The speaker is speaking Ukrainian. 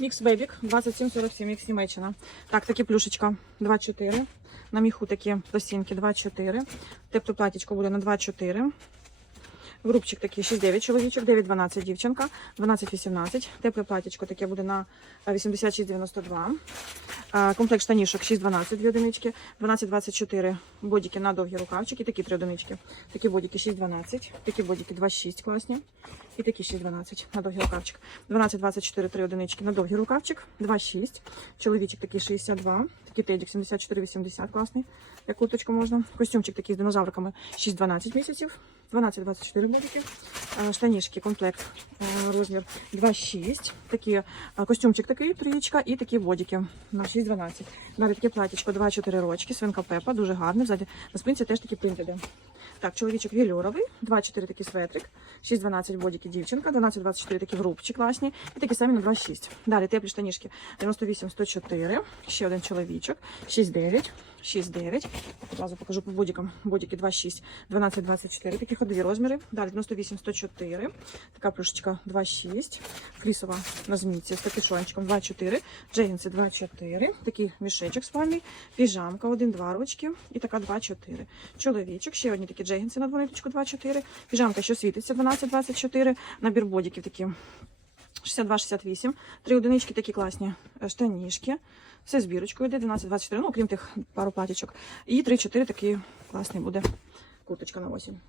Мікс Бейбік 2747, мікс Німеччина. Так, такі плюшечка 2,4. На міху такі пластинки 2,4. Тепле платічко буде на 2,4. Грубчик такий 6-9 чоловічок, 9-12 дівчинка, 12-18. Тепле платічко таке буде на е, 86,92. Комплект штанішок 6-12, дві одинички, 12-24 бодіки на довгі рукавчики, такі три одинички. Такі бодіки 6-12, такі бодіки 2-6 класні. І такі 6-12 на довгий рукавчик. 12-24 три одинички на довгий рукавчик, 2-6. Чоловічик такий 62, такий тедік 74-80 класний. Як курточку можна. Костюмчик такий з динозавриками 6-12 місяців. 12-24 бодіки. Е, Штанішки, комплект, е, розмір 2,6. Такі, е, костюмчик такий, трієчка, і такі водики на 6,12. Далі таке платічко 2-4 рочки, свинка Пепа, дуже гарний. Ззаді на спинці теж такі принтеди. Так, чоловічок вільоровий, 2-4 такий светрик, 6-12 бодіки дівчинка, 12-24 такі грубчі класні, і такі самі на 2,6. Далі теплі штанішки 98-104, ще один чоловічок, 6-9, 6-9. Одразу покажу по бодікам. Бодіки 2,6, 12-24, такі ходові розміри. Далі 98-104, така плюшечка 2,6, флісова на змійці з капюшончиком 2,4, джегінси 2,4, такий мішечок спальний, піжамка 1-2 ручки і така 2,4. Чоловічок, ще одні такі джегінси на двониточку 2,4, піжамка, що світиться 12-24, набір бодіків такі 62-68, три одинички такі класні штаніжки. штанішки. Все з бірочкою йде 12-24, ну окрім тих пару платічок. І 3-4 такі класний буде курточка на осінь.